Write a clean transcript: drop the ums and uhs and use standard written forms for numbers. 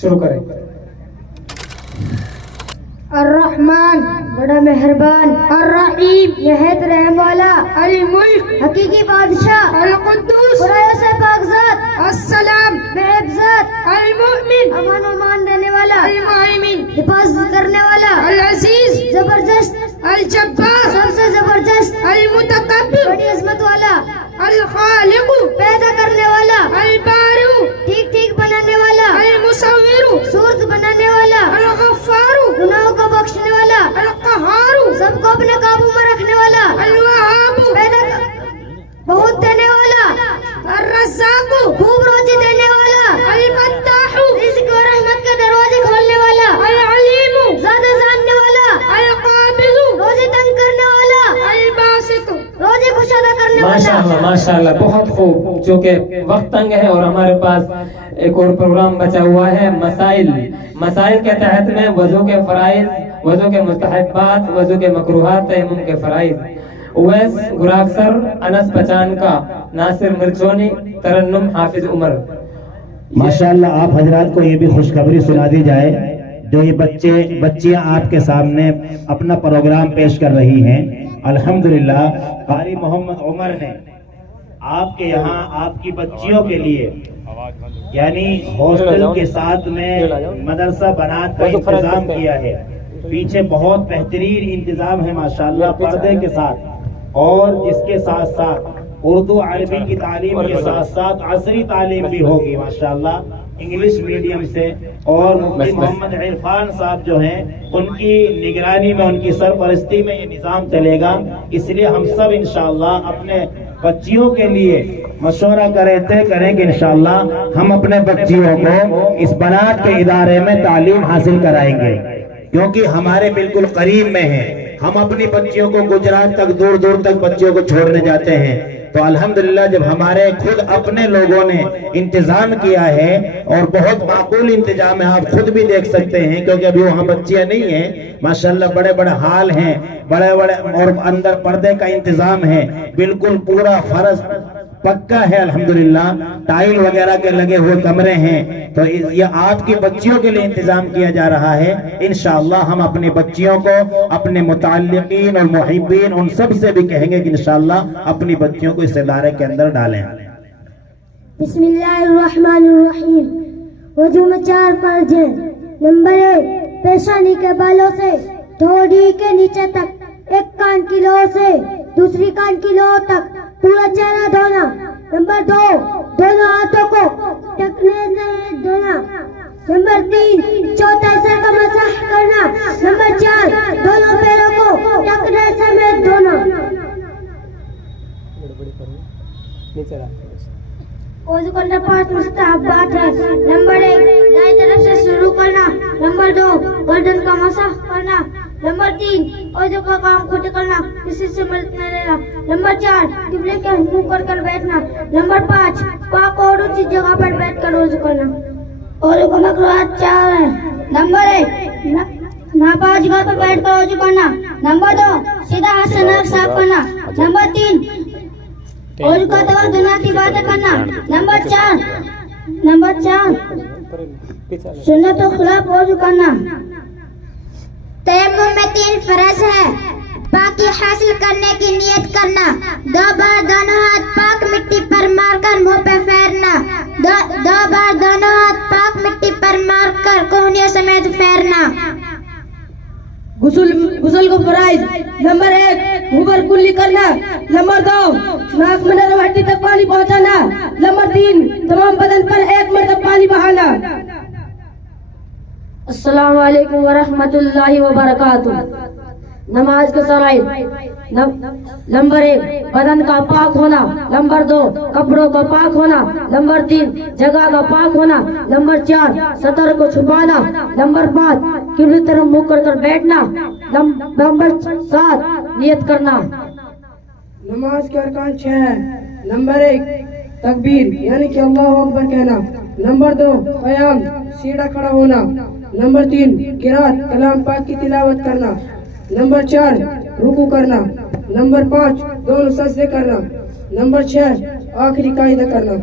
شروع کریں. الرحمن بڑا مہربان، الرحیم نہایت رحم والا، الملک حقیقی بادشاہ، القدوس برائیوں سے پاک ذات، السلام بے عیب ذات، المؤمن امان و مان دینے والا، المہیمن حفاظت کرنے والا، العزیز زبردست، الجبار سب سے زبردست، المتکبر بڑی عظمت والا، الخالق پیدا کرنے والا، البارئ ٹھیک ٹھیک بنانے والا، المصور صورت بنانے والا، الغفار گناہوں کو بخشنے والا، القہار سب کو اپنے قابو میں رکھنے والا، الوہاب بہت دینے والا، الرزاق خوب روزی دینے والا، الفتاح رزق و رحمت کے دروازے کھولنے والا، العلیم زیادہ جاننے والا، القابض روزی تنگ کرنے والا، الباسط روزی کشادہ کرنے والا. ماشاءاللہ ماشاءاللہ بہت خوب. چونکہ وقت تنگ ہے اور ہمارے پاس ایک اور پروگرام بچا ہوا ہے، مسائل کے تحت میں وضو کے فرائض، وضو کے مستحبات، وضو کے مکروہات، تیمم کے فرائض. اویس گراکسر، انس پچان کا، ناصر مرچونی، ترنم حافظ عمر. ماشاءاللہ آپ حضرات کو یہ بھی خوشخبری سنا دی جائے، جو یہ بچیاں آپ کے سامنے اپنا پروگرام پیش کر رہی ہیں. الحمدللہ قاری محمد عمر نے آپ کے یہاں آپ کی بچیوں کے لیے یعنی ہاسٹل کے ساتھ میں مدرسہ بنات کا انتظام کیا ہے. پیچھے بہت بہترین انتظام ہے ماشاءاللہ پردے کے ساتھ، اور اس کے ساتھ ساتھ اردو عربی کی تعلیم کے ساتھ ساتھ عصری تعلیم بھی ہوگی ماشاءاللہ انگلش میڈیم سے. اور مفتی محمد عرفان صاحب جو ہیں ان کی نگرانی میں، ان کی سرپرستی میں یہ نظام چلے گا. اس لیے ہم سب انشاءاللہ اپنے بچیوں کے لیے مشورہ طے کریں کہ انشاءاللہ ہم اپنے بچیوں کو اس بنات کے ادارے میں تعلیم حاصل کرائیں گے، کیونکہ ہمارے بالکل قریب میں ہے. ہم اپنی بچیوں کو گجرات تک دور دور تک بچیوں کو چھوڑنے جاتے ہیں. تو الحمدللہ جب ہمارے خود اپنے لوگوں نے انتظام کیا ہے، اور بہت معقول انتظام ہے، آپ خود بھی دیکھ سکتے ہیں، کیونکہ ابھی وہاں بچیاں نہیں ہیں ماشاءاللہ، بڑے بڑے ہال ہیں، بڑے اور اندر پردے کا انتظام ہے، بالکل پورا فرش پکا ہے الحمدللہ، ٹائل وغیرہ کے لگے ہوئے کمرے ہیں. تو یہ آپ کی بچیوں کے لیے انتظام کیا جا رہا ہے. انشاءاللہ ہم اپنی بچیوں کو، اپنے متعلقین اور محبین ان سب سے بھی کہیں گے کہ انشاءاللہ اپنی بچیوں کو اس ادارے کے اندر ڈالیں. بسم اللہ الرحمن الرحیم. وضو میں 4 فرض ہیں. نمبر 1 پیشانی کے بالوں سے تھوڑی کے نیچے تک، ایک کان کی لو سے دوسری کان کی لو تک پورا چہرہ دھونا. نمبر 2 دونوں ہاتھوں کو ٹکنے سے دھونا. نمبر 3 چوتھے حصے کا مسح کرنا. نمبر 4 دونوں پیروں کو ٹکنے سمیت دھونا. وضو کرنا 5 مستحبات ہے. نمبر 1 دائیں طرف سے شروع کرنا. نمبر 2 گردن کا مسح کرنا. نمبر 3 وضو کا کام خود کرنا، کسی سے مدد نہ لینا. نمبر 4 قبلے کے منہ کر بیٹھنا. نمبر 5 پاک اور اونچی جگہ پر بیٹھ کر وضو کرنا. وضو کا مکروہات 4 ہیں. نمبر 1 ناپاک جگہ پر بیٹھ کر وضو کرنا. نمبر 2 سیدھا ہاتھ سے ناک صاف کرنا. نمبر 3 وضو کا توازن کی باتیں کرنا. نمبر 4 سنت و خلاف وضو کرنا. تیمم میں 3 فرض ہے. پاکی حاصل کرنے کی نیت کرنا. 2 بار دونوں ہاتھ پاک مٹی پر مار کر منہ پہ پھیرنا. 2 بار دونوں ہاتھ پاک مٹی پر مار کر کوہنیوں سمیت پھیرنا. غسل کو فرائض. نمبر 1 منہ پر کلی کرنا. نمبر 2 ناک میں نرم ہڈی تک پانی پہنچانا. نمبر 3 تمام بدن پر 1 مرتبہ پانی بہانا. السلام علیکم ورحمۃ اللہ وبرکاتہ. نماز کے فرائض. نمبر 1 بدن کا پاک ہونا. نمبر 2 کپڑوں کا پاک ہونا. نمبر 3 جگہ کا پاک ہونا. نمبر 4 سطر کو چھپانا. نمبر 5 قبلہ طرف منہ کر بیٹھنا. نمبر 7 نیت کرنا. نماز کے ارکان 6 ہیں. نمبر 1 تکبیر یعنی کہ اللہ اکبر کہنا. نمبر 2 قیام سیدھا کھڑا ہونا. نمبر 3 قرات کلام پاک کی تلاوت کرنا. نمبر 4 رکوع کرنا. نمبر 5 دونوں سجدے کرنا. نمبر 6 آخری قاعدہ کرنا.